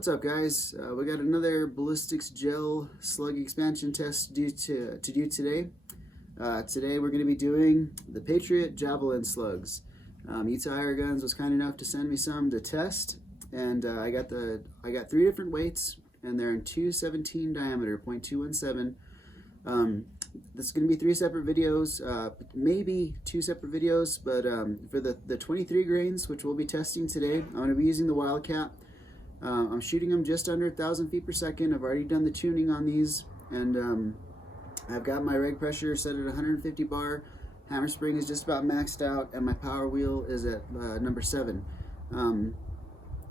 What's up, guys? We got another ballistics gel slug expansion test to do today. Today we're going to be doing the Patriot Javelin slugs. Utah Air Guns was kind enough to send me some to test, and I got 3 different weights, and they're in 217 diameter, 0.217. This is going to be 3 separate videos, maybe 2 separate videos, but for the 23 grains, which we'll be testing today, I'm going to be using the Wildcat. I'm shooting them just under 1,000 feet per second. I've already done the tuning on these, and I've got my reg pressure set at 150 bar. Hammer spring is just about maxed out, and my power wheel is at number 7.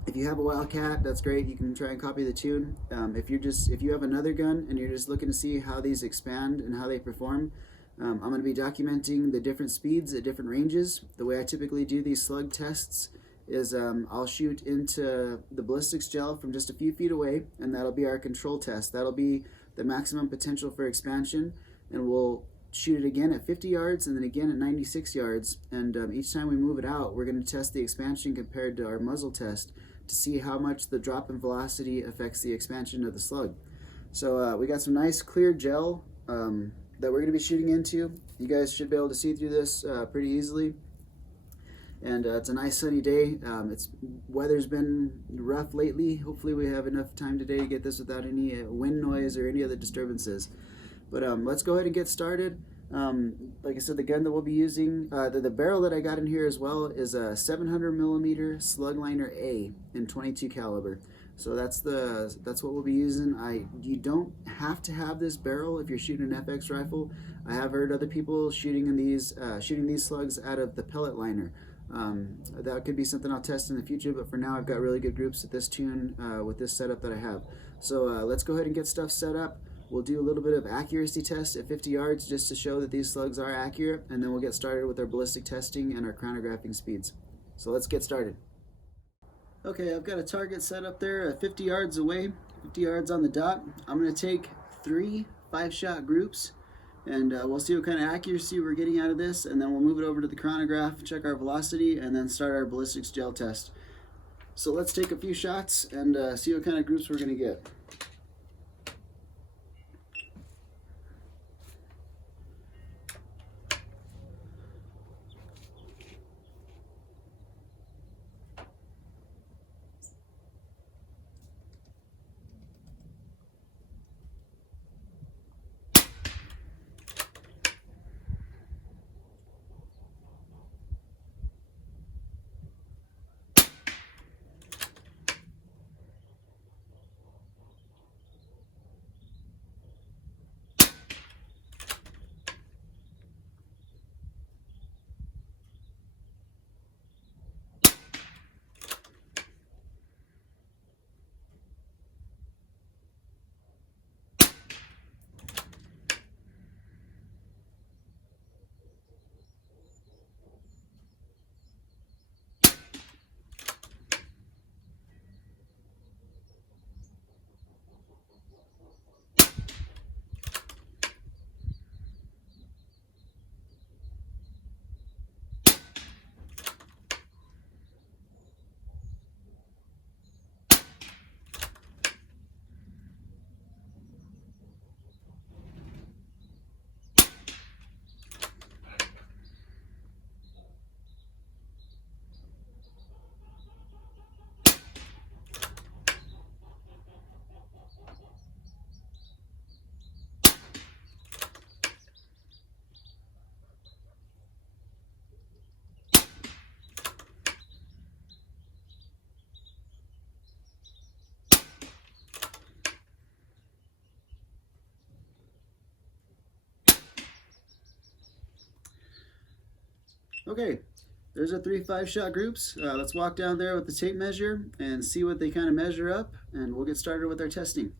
If you have a Wildcat, that's great. You can try and copy the tune. If you have another gun and you're just looking to see how these expand and how they perform, I'm going to be documenting the different speeds at different ranges. The way I typically do these slug tests is I'll shoot into the ballistics gel from just a few feet away, and that'll be our control test. That'll be the maximum potential for expansion, and we'll shoot it again at 50 yards and then again at 96 yards, and each time we move it out, we're going to test the expansion compared to our muzzle test to see how much the drop in velocity affects the expansion of the slug. So we got some nice clear gel that we're going to be shooting into. You guys should be able to see through this pretty easily. And it's a nice sunny day. Weather's been rough lately. Hopefully we have enough time today to get this without any wind noise or any other disturbances. But let's go ahead and get started. Like I said, the gun that we'll be using, the barrel that I got in here as well is a 700 millimeter slug liner A in 22 caliber. So that's what we'll be using. You don't have to have this barrel if you're shooting an FX rifle. I have heard other people shooting these slugs out of the pellet liner. That could be something I'll test in the future, but for now I've got really good groups at this tune with this setup that I have. So let's go ahead and get stuff set up. We'll do a little bit of accuracy test at 50 yards just to show that these slugs are accurate, and then we'll get started with our ballistic testing and our chronographing speeds. So let's get started. Okay, I've got a target set up there at 50 yards away, 50 yards on the dot. I'm going to take 3 5-shot groups, and we'll see what kind of accuracy we're getting out of this, and then we'll move it over to the chronograph, check our velocity, and then start our ballistics gel test. So let's take a few shots and see what kind of groups we're going to get. Okay, there's our 3 5-shot groups. Let's walk down there with the tape measure and see what they kind of measure up, and we'll get started with our testing.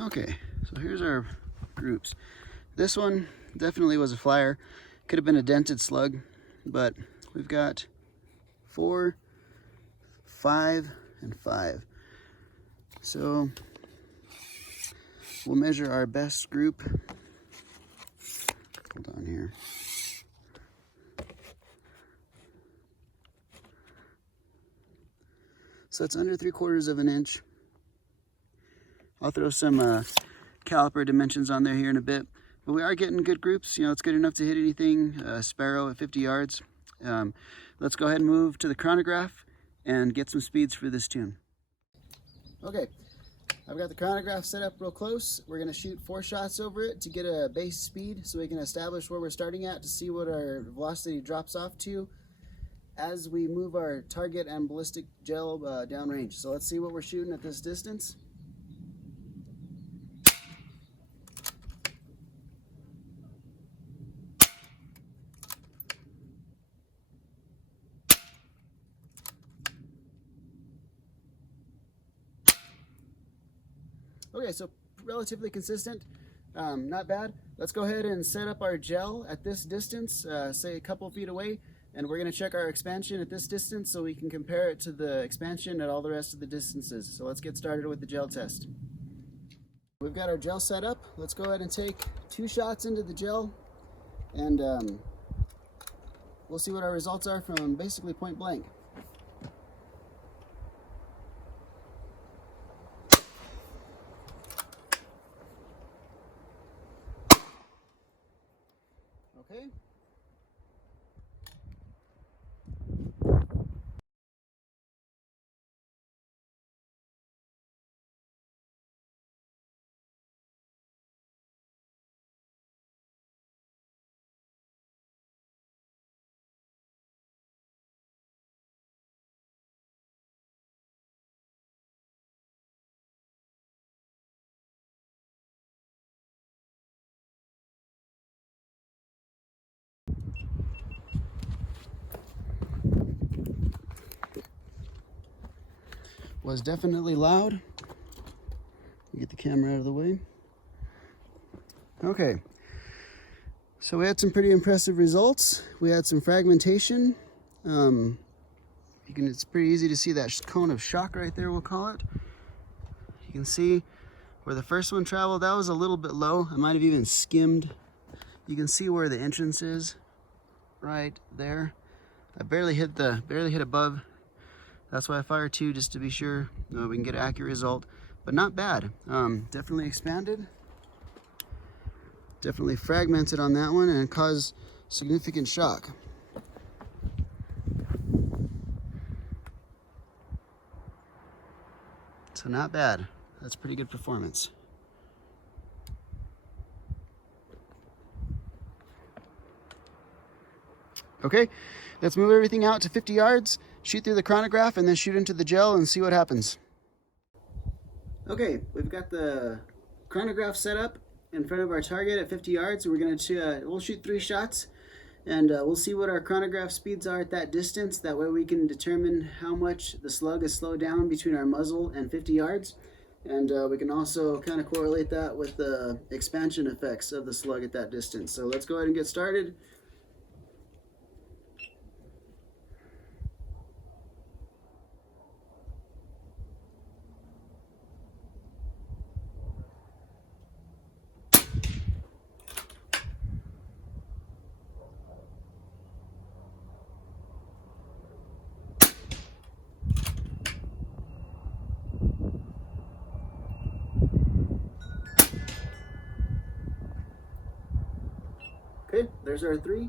Okay, so here's our groups. This one definitely was a flyer. Could have been a dented slug, but we've got 4, 5, and 5. So we'll measure our best group. Hold on here. So it's under 3/4 of an inch. I'll throw some caliper dimensions on there here in a bit. But we are getting good groups. You know, it's good enough to hit anything. Sparrow at 50 yards. Let's go ahead and move to the chronograph and get some speeds for this tune. Okay, I've got the chronograph set up real close. We're going to shoot 4 shots over it to get a base speed so we can establish where we're starting at to see what our velocity drops off to as we move our target and ballistic gel downrange. So let's see what we're shooting at this distance. Okay, so relatively consistent, not bad. Let's go ahead and set up our gel at this distance, say a couple feet away, and we're gonna check our expansion at this distance so we can compare it to the expansion at all the rest of the distances. So let's get started with the gel test. We've got our gel set up. Let's go ahead and take 2 shots into the gel, and we'll see what our results are from basically point blank. Okay. Was definitely loud. Get the camera out of the way. Okay, so we had some pretty impressive results. We had some fragmentation. It's pretty easy to see that cone of shock right there, we'll call it. You can see where the first one traveled, that was a little bit low. It might have even skimmed. You can see where the entrance is right there. I barely hit above. That's why I fired 2, just to be sure we can get an accurate result. But not bad. Definitely expanded. Definitely fragmented on that one and caused significant shock. So not bad. That's pretty good performance. Okay, let's move everything out to 50 yards, shoot through the chronograph, and then shoot into the gel and see what happens. Okay, we've got the chronograph set up in front of our target at 50 yards. We're gonna we'll shoot 3 shots, and we'll see what our chronograph speeds are at that distance. That way we can determine how much the slug is slowed down between our muzzle and 50 yards. And we can also kind of correlate that with the expansion effects of the slug at that distance. So let's go ahead and get started. Okay, there's our 3.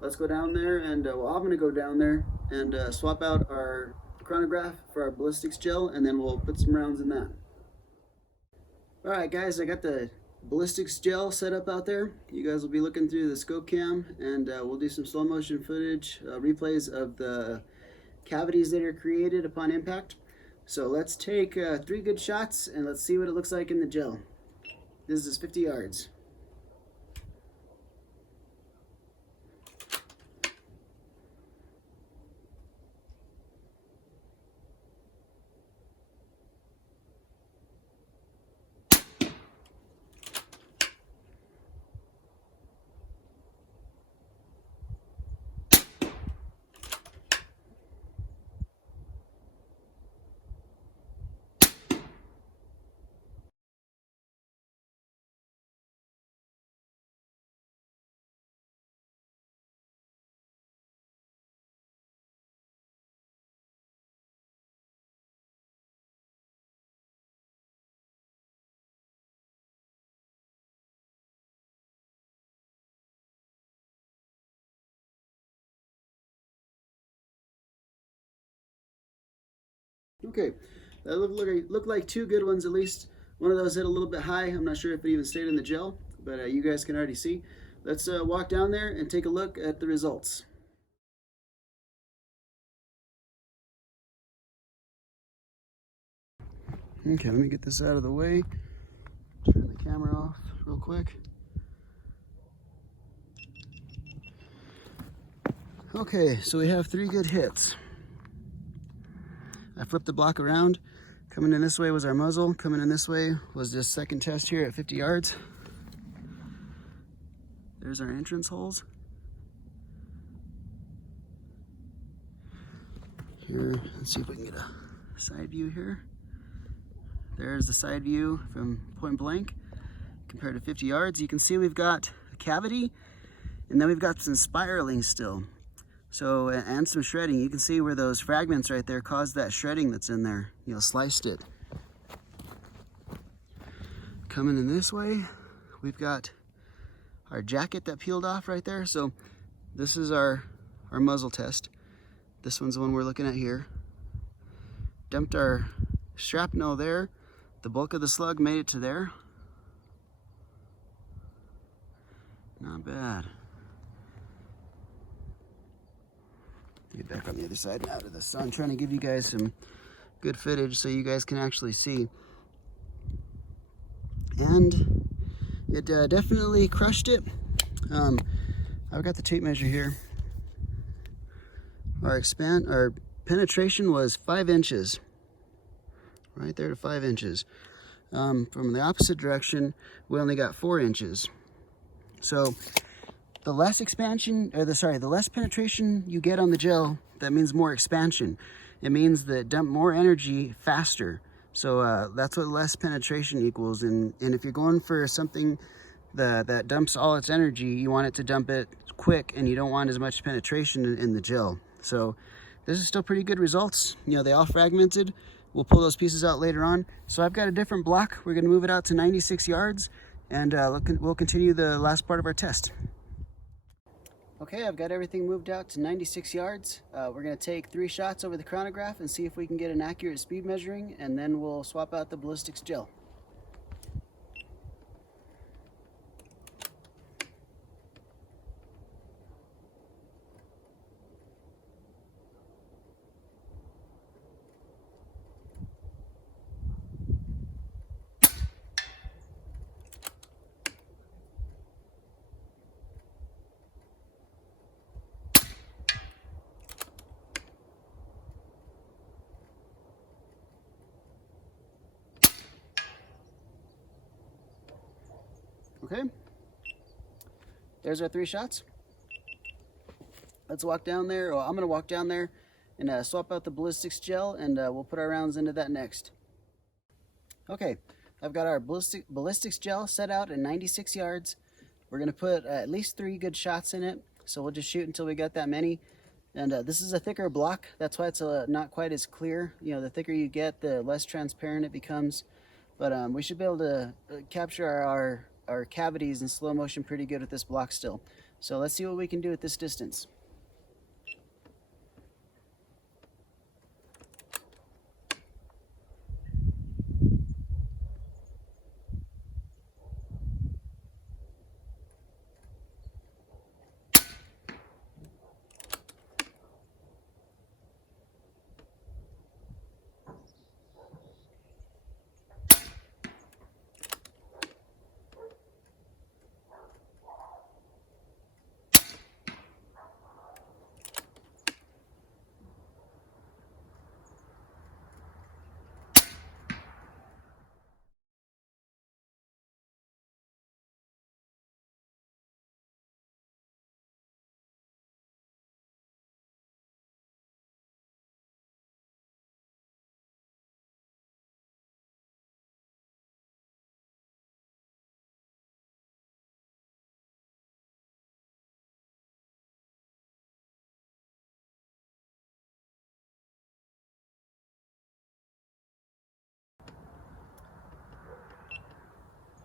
Let's go down there and, well, I'm gonna go down there and swap out our chronograph for our ballistics gel, and then we'll put some rounds in that. All right, guys, I got the ballistics gel set up out there. You guys will be looking through the scope cam, and we'll do some slow motion footage, replays of the cavities that are created upon impact. So let's take 3 good shots and let's see what it looks like in the gel. This is 50 yards. Okay, that looked like two good ones at least. One of those hit a little bit high. I'm not sure if it even stayed in the gel, but you guys can already see. Let's walk down there and take a look at the results. Okay, let me get this out of the way. Turn the camera off real quick. Okay, so we have 3 good hits. I flipped the block around. Coming in this way was our muzzle. Coming in this way was this second test here at 50 yards. There's our entrance holes. Here, let's see if we can get a side view here. There's the side view from point blank compared to 50 yards. You can see we've got a cavity and then we've got some spiraling still. So, and some shredding. You can see where those fragments right there caused that shredding that's in there. You know, sliced it. Coming in this way, we've got our jacket that peeled off right there. So this is our muzzle test. This one's the one we're looking at here. Dumped our shrapnel there. The bulk of the slug made it to there. Not bad. Get back on the other side now to the sun, trying to give you guys some good footage so you guys can actually see. And it definitely crushed it. I've got the tape measure here. Our penetration was 5 inches. Right there to 5 inches. From the opposite direction, we only got 4 inches. So the less expansion, or the less penetration you get on the gel, that means more expansion. It means that dump more energy faster. So that's what less penetration equals. And if you're going for something that dumps all its energy, you want it to dump it quick, and you don't want as much penetration in the gel. So this is still pretty good results. You know, they all fragmented. We'll pull those pieces out later on. So I've got a different block. We're gonna move it out to 96 yards, and we'll continue the last part of our test. Okay, I've got everything moved out to 96 yards. We're going to take 3 shots over the chronograph and see if we can get an accurate speed measuring, and then we'll swap out the ballistics gel. Okay, there's our 3 shots. Let's walk down there, or I'm going to walk down there and swap out the ballistics gel, and we'll put our rounds into that next. Okay, I've got our ballistics gel set out at 96 yards. We're going to put at least 3 good shots in it, so we'll just shoot until we got that many. And this is a thicker block, that's why it's not quite as clear. You know, the thicker you get, the less transparent it becomes. But we should be able to capture our cavities in slow motion pretty good with this block still. So let's see what we can do at this distance.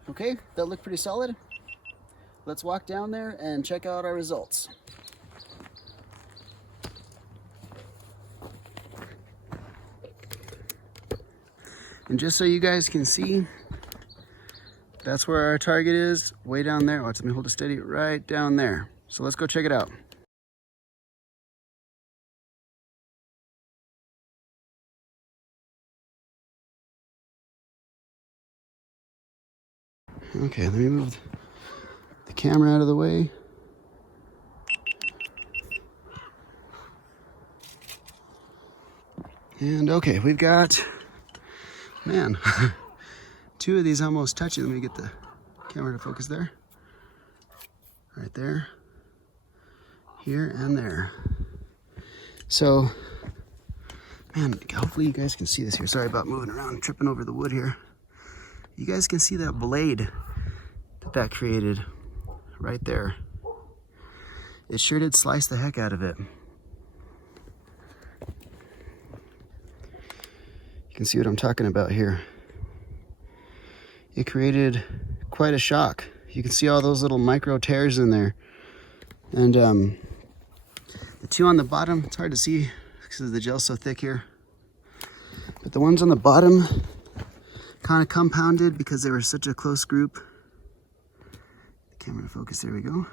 Okay, that looked pretty solid. Let's walk down there and check out our results. And just so you guys can see, that's where our target is, way down there. Watch, let me hold it steady, right down there. So let's go check it out. Okay, let me move the camera out of the way. And okay, we've got, man, two of these almost touching. Let me get the camera to focus there. Right there, here and there. So, man, hopefully you guys can see this here. Sorry about moving around and tripping over the wood here. You guys can see that blade that created right there. It sure did slice the heck out of it. You can see what I'm talking about here. It created quite a shock. You can see all those little micro tears in there. And the two on the bottom, it's hard to see because the gel's so thick here. But the ones on the bottom kind of compounded because they were such a close group. Camera to focus, there we go.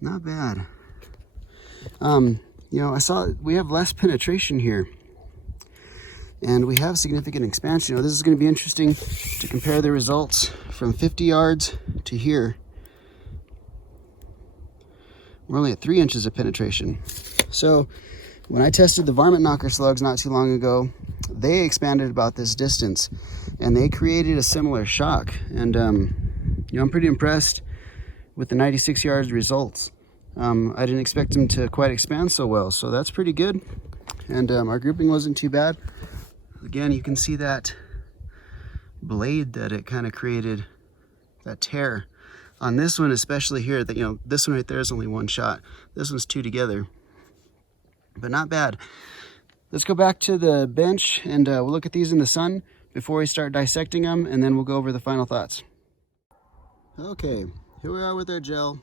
Not bad. You know, I saw we have less penetration here. And we have significant expansion. Now, this is going to be interesting to compare the results from 50 yards to here. We're only at 3 inches of penetration. So when I tested the varmint knocker slugs not too long ago, they expanded about this distance and they created a similar shock. And you know, I'm pretty impressed with the 96 yards results. I didn't expect them to quite expand so well, so that's pretty good. And our grouping wasn't too bad. Again, you can see that blade that it kind of created, that tear. On this one, especially here, that, you know, this one right there is only one shot. This one's two together, but not bad. Let's go back to the bench and we'll look at these in the sun before we start dissecting them, and then we'll go over the final thoughts. Okay, here we are with our gel.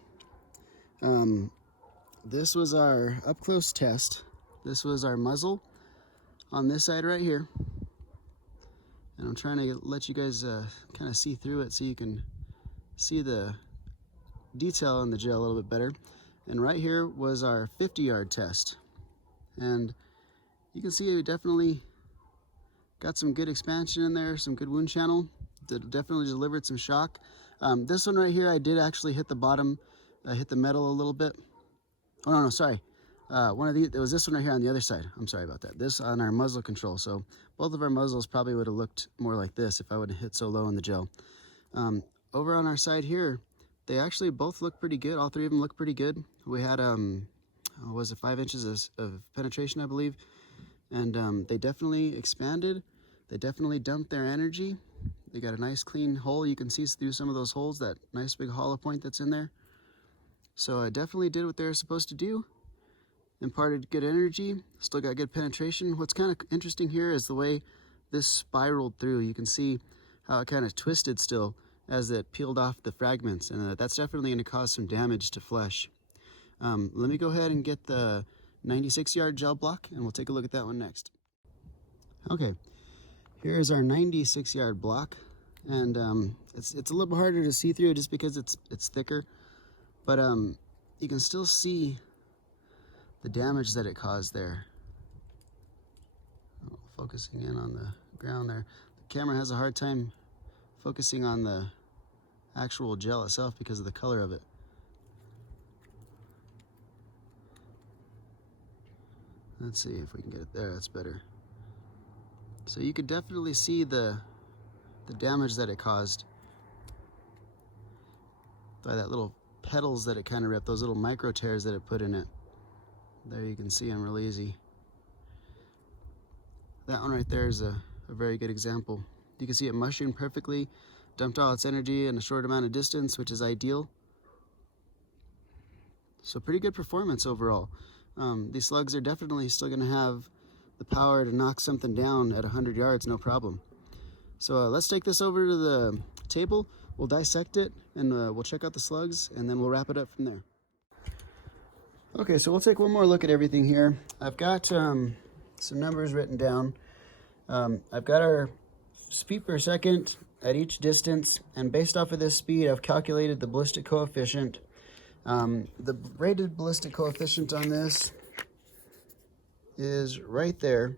This was our up close test. This was our muzzle on this side right here. And I'm trying to let you guys kind of see through it so you can see the detail in the gel a little bit better. And right here was our 50-yard test. And you can see it definitely got some good expansion in there, some good wound channel. Definitely delivered some shock. This one right here, I did actually hit the bottom, hit the metal a little bit. Oh, no, sorry. One of these, it was this one right here on the other side. I'm sorry about that. This on our muzzle control. So both of our muzzles probably would have looked more like this if I would have hit so low in the gel. Over on our side here, they actually both look pretty good. All three of them look pretty good. We had, was it 5 inches of penetration, I believe. And they definitely expanded. They definitely dumped their energy. They got a nice clean hole. You can see through some of those holes, that nice big hollow point that's in there. So I definitely did what they were supposed to do. Imparted good energy, still got good penetration. What's kind of interesting here is the way this spiraled through. You can see how it kind of twisted still as it peeled off the fragments, and that's definitely going to cause some damage to flesh. Let me go ahead and get the 96-yard gel block, and we'll take a look at that one next. Okay, here's our 96-yard block, and it's a little harder to see through just because it's thicker, but you can still see the damage that it caused there. Oh, focusing in on the ground there. The camera has a hard time focusing on the actual gel itself because of the color of it. Let's see if we can get it there. That's better. So you could definitely see the damage that it caused by that little petals that it kind of ripped, those little micro tears that it put in it. There you can see them real easy. That one right there is a very good example. You can see it mushroomed perfectly, dumped all its energy in a short amount of distance, which is ideal. So pretty good performance overall. These slugs are definitely still going to have the power to knock something down at 100 yards, no problem. So let's take this over to the table. We'll dissect it, and we'll check out the slugs, and then we'll wrap it up from there. Okay, so we'll take one more look at everything here. I've got some numbers written down. I've got our speed per second at each distance, and based off of this speed, I've calculated the ballistic coefficient. The rated ballistic coefficient on this is right there,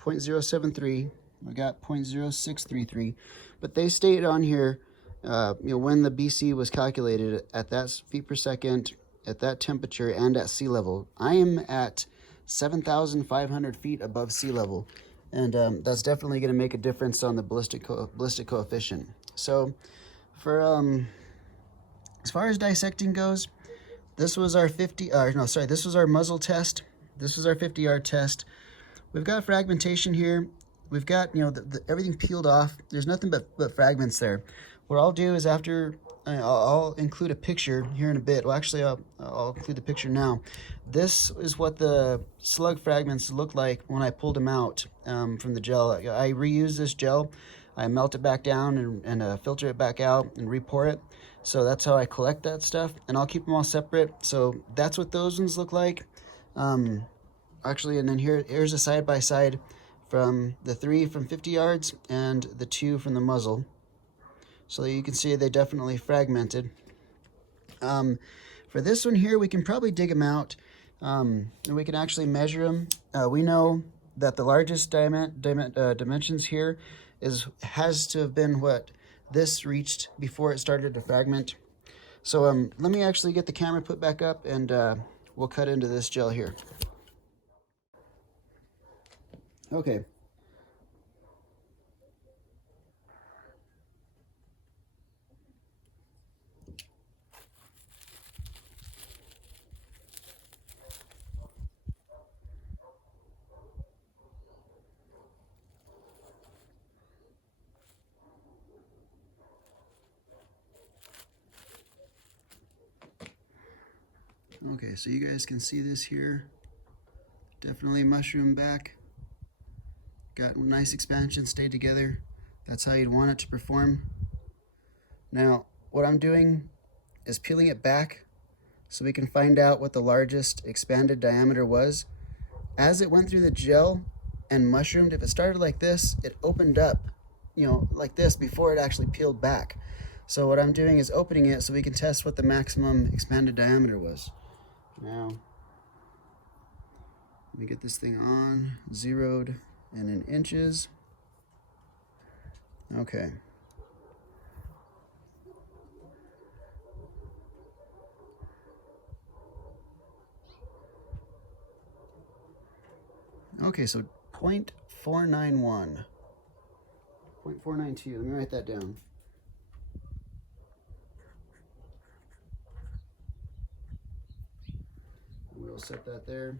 0.073. I got 0.0633, but they state on here, when the BC was calculated at that feet per second, at that temperature, and at sea level. I am at 7,500 feet above sea level, and that's definitely going to make a difference on the ballistic coefficient. So, for as far as dissecting goes, this was our this was our muzzle test. This was our 50-yard test. We've got fragmentation here. We've got, everything peeled off. There's nothing but fragments there. What I'll do is I'll include a picture here in a bit. Well, actually, I'll include the picture now. This is what the slug fragments look like when I pulled them out from the gel. I reuse this gel. I melt it back down and filter it back out and re-pour it. So that's how I collect that stuff, and I'll keep them all separate. So that's what those ones look like. Actually, and then here's a side-by-side from the 3 from 50 yards and the 2 from the muzzle. So you can see they definitely fragmented. For this one here, we can probably dig them out, and we can actually measure them. We know that the largest dimensions here has to have been what this reached before it started to fragment. So let me actually get the camera put back up, and we'll cut into this gel here. Okay. Okay, so you guys can see this here. Definitely mushroom back. Got nice expansion, stayed together. That's how you'd want it to perform. Now, what I'm doing is peeling it back so we can find out what the largest expanded diameter was. As it went through the gel and mushroomed, if it started like this, it opened up, like this before it actually peeled back. So what I'm doing is opening it so we can test what the maximum expanded diameter was. Now, let me get this thing on, zeroed and in inches. Okay. Okay, so 0.491. 0.492, let me write that down. We'll set that there.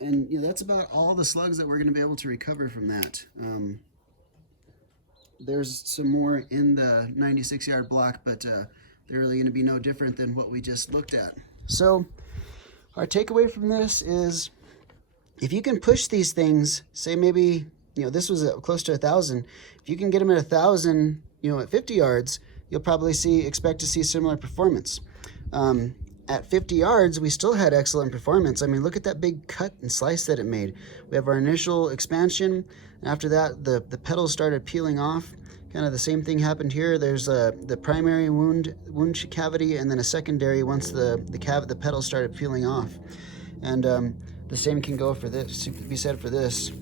And that's about all the slugs that we're going to be able to recover from that. There's some more in the 96-yard block, but they're really going to be no different than what we just looked at. So our takeaway from this is, if you can push these things, say maybe, this was close to 1,000. If you can get them at 1,000, at 50 yards, you'll probably expect to see similar performance. At 50 yards, we still had excellent performance. I mean, look at that big cut and slice that it made. We have our initial expansion, and after that, the petals started peeling off. Kind of the same thing happened here. There's the primary wound cavity, and then a secondary once the petals started peeling off. And the same can go for this, be said for this. Let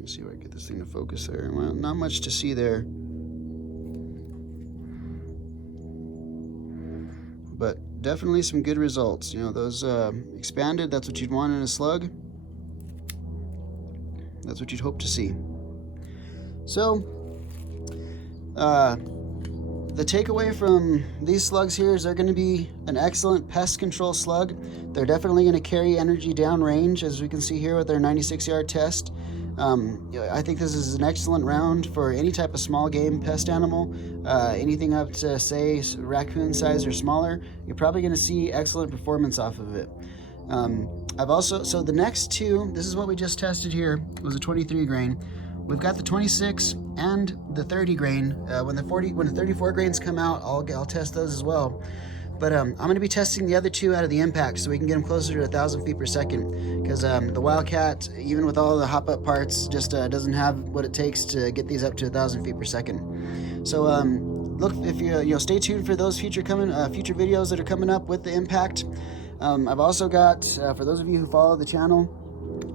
me see if I can get this thing to focus there. Well, not much to see there. But definitely some good results. Those expanded, that's what you'd want in a slug. That's what you'd hope to see. So, the takeaway from these slugs here is they're going to be an excellent pest control slug. They're definitely going to carry energy downrange, as we can see here with their 96-yard test. I think this is an excellent round for any type of small game pest animal. Anything up to, say, raccoon size or smaller, you're probably going to see excellent performance off of it. So the next two, this is what we just tested here, was a 23 grain. We've got the 26 and the 30 grain. When the 34 grains come out, I'll test those as well. But I'm going to be testing the other two out of the impact so we can get them closer to 1,000 feet per second, because the Wildcat, even with all the hop-up parts, just doesn't have what it takes to get these up to 1,000 feet per second. So look, if you stay tuned for those future videos that are coming up with the impact. I've also got, for those of you who follow the channel,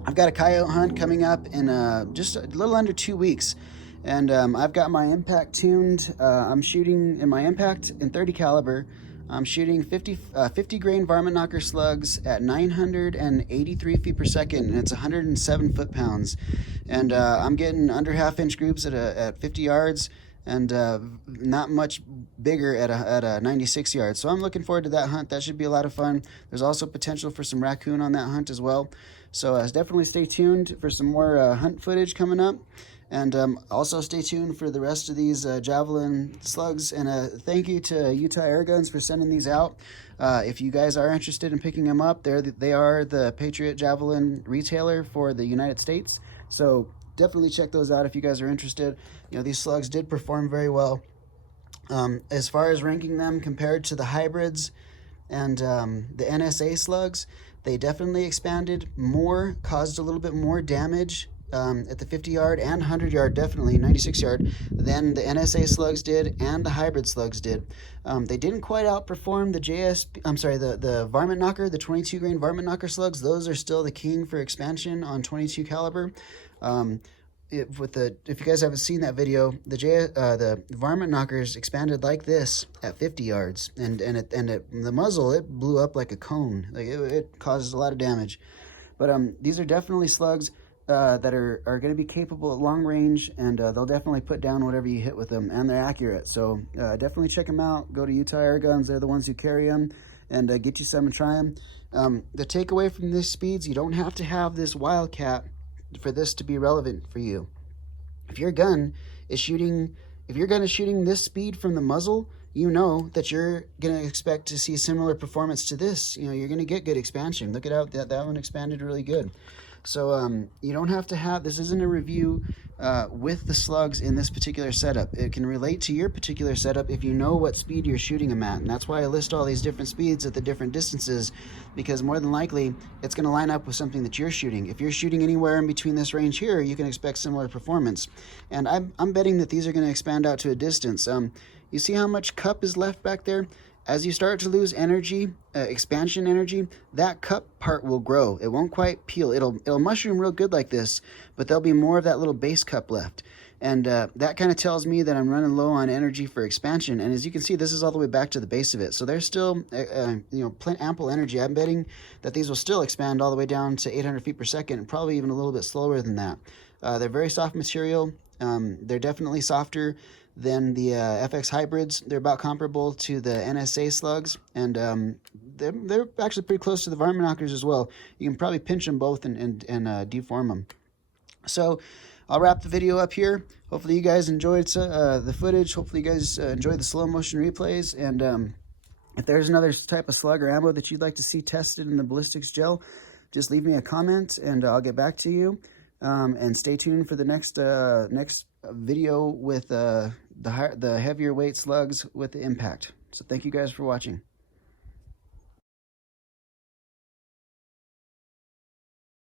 I've got a coyote hunt coming up in just a little under 2 weeks. And I've got my impact tuned. I'm shooting in my impact in 30 caliber. I'm shooting 50 grain varmint knocker slugs at 983 feet per second, and it's 107 foot-pounds. And I'm getting under half-inch groups at 50 yards, and not much bigger at a 96 yards. So I'm looking forward to that hunt. That should be a lot of fun. There's also potential for some raccoon on that hunt as well. So definitely stay tuned for some more hunt footage coming up. And also stay tuned for the rest of these Javelin slugs. And thank you to Utah Air Guns for sending these out. If you guys are interested in picking them up, they are the Patriot Javelin retailer for the United States. So definitely check those out if you guys are interested. These slugs did perform very well. As far as ranking them compared to the hybrids and the NSA slugs, they definitely expanded more, caused a little bit more damage at the 50 yard and 100 yard, definitely 96 yard, than the NSA slugs did and the hybrid slugs did. They didn't quite outperform the the varmint knocker, the 22 grain varmint knocker slugs. Those are still the king for expansion on 22 caliber. If you guys haven't seen that video, the varmint knockers expanded like this at 50 yards, and the muzzle, it blew up like a cone. Like it causes a lot of damage. But these are definitely slugs that are going to be capable at long range, and they'll definitely put down whatever you hit with them, and they're accurate. So definitely check them out. Go to Utah Air Guns. They're the ones who carry them, and get you some and try them. The takeaway from this speeds, you don't have to have this Wildcat for this to be relevant for you. If your gun is shooting this speed from the muzzle, you know that you're going to expect to see similar performance to this. You're going to get good expansion. Look at how that one expanded really good. So you don't have to have, this isn't a review with the slugs in this particular setup. It can relate to your particular setup if you know what speed you're shooting them at. And that's why I list all these different speeds at the different distances, because more than likely it's going to line up with something that you're shooting. If you're shooting anywhere in between this range here, you can expect similar performance. And I'm betting that these are going to expand out to a distance. You see how much cup is left back there? As you start to lose energy, expansion energy, that cup part will grow. It won't quite peel. It'll mushroom real good like this, but there'll be more of that little base cup left. And that kind of tells me that I'm running low on energy for expansion. And as you can see, this is all the way back to the base of it. So there's still ample energy. I'm betting that these will still expand all the way down to 800 feet per second, and probably even a little bit slower than that. They're very soft material. They're definitely softer than the FX hybrids. They're about comparable to the NSA slugs, and they're actually pretty close to the varmint knockers as well. You can probably pinch them both and deform them. So I'll wrap the video up here. Hopefully you guys enjoyed the footage. Hopefully you guys enjoyed the slow motion replays. And if there's another type of slug or ammo that you'd like to see tested in the ballistics gel, just leave me a comment and I'll get back to you. And stay tuned for the next video with the heavier weight slugs with the impact. So thank you guys for watching.